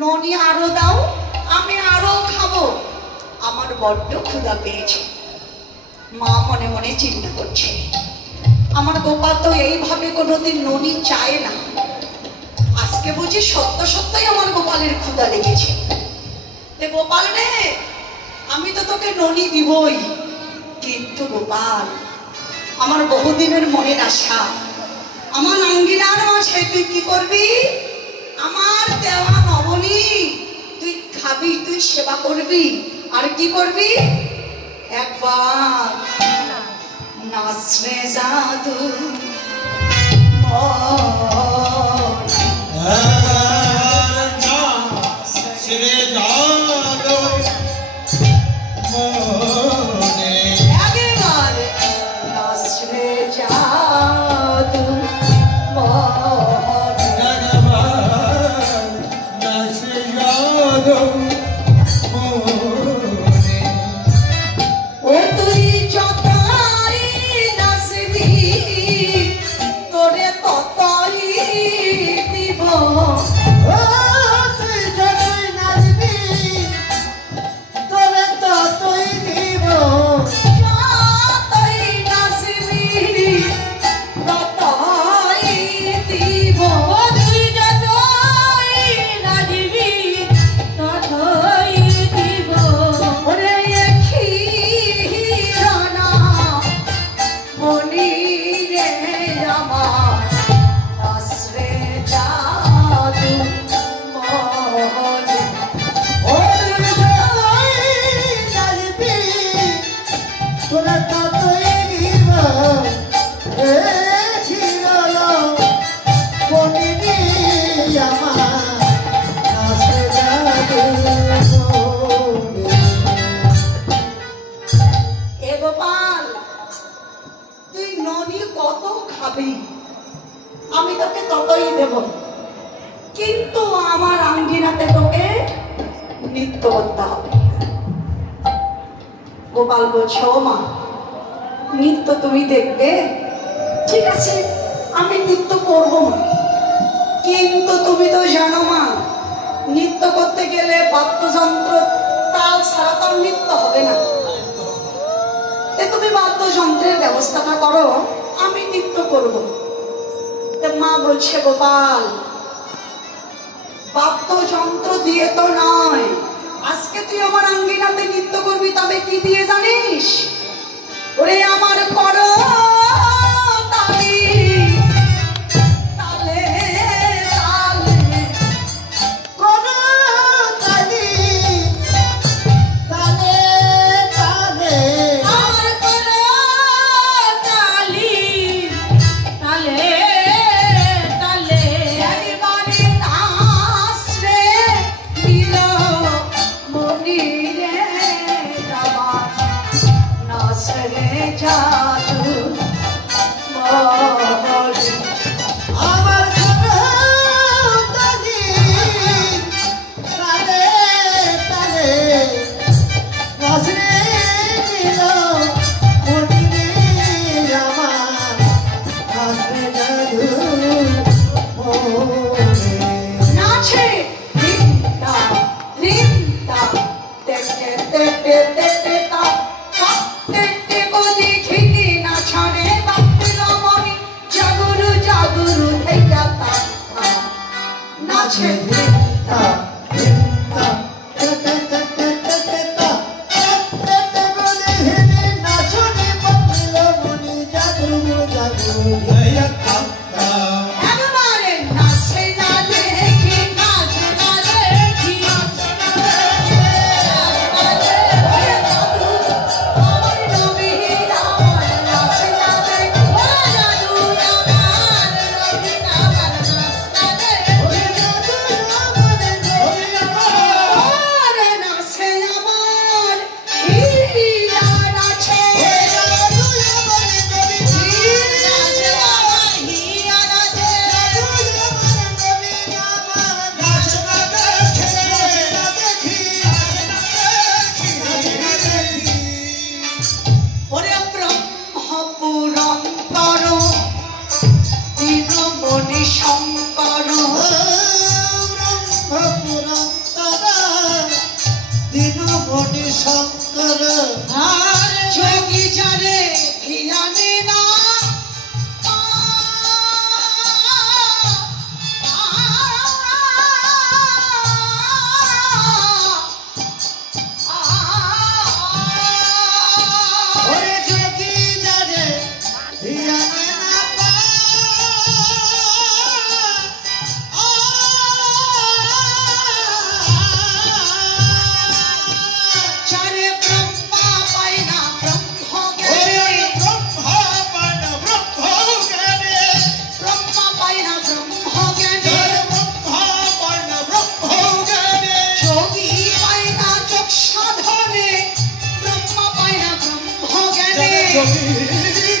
ননি আরো দাও, আমি আরো খাবো, আমার বড্ড ক্ষুধা পেয়েছে। মা মনে মনে চিন্তা করছে, আমার গোপাল তো এইভাবে কোনোদিন ননি চায় না, আজকে বুঝি সত্য সত্যই আমার গোপালের ক্ষুধা লেগেছে। গোপাল রে, আমি তো তোকে ননি দিবই, কিন্তু গোপাল আমার বহুদিনের মনের আশা, আমার আঙ্গিনার মাঝে তুই কি করবি? আমার দেওয়া নবনী তুই খাবি, তুই সেবা করবি, আর কি করবি? একবার নাচরে জাদু আমি তোকে ততই দেব, কিন্তু আমার আঙ্গিনাতে তোকে নৃত্য করতে হবে। গোপাল বলছে, ও মা, নৃত্য তুমি দেখবে? ঠিক আছে, আমি নৃত্য করবো মা, কিন্তু তুমি তো জানো মা, নৃত্য করতে গেলে বাদ্যযন্ত্র তাল ছাড়া তো নৃত্য হবে না। তুমি বাদ্যযন্ত্রের ব্যবস্থাটা করো, আমি নৃত্য করবো। মা বলছে, গোপাল, বাদ্যযন্ত্র দিয়ে তো নয়, আজকে তুই আমার আঙ্গিনাতে নৃত্য করবি, তবে কি দিয়ে জানিস? ওরে আমার করো তালি, তালে তালে করো তালি, তালে তালে আমার করো তালি, তালে যদি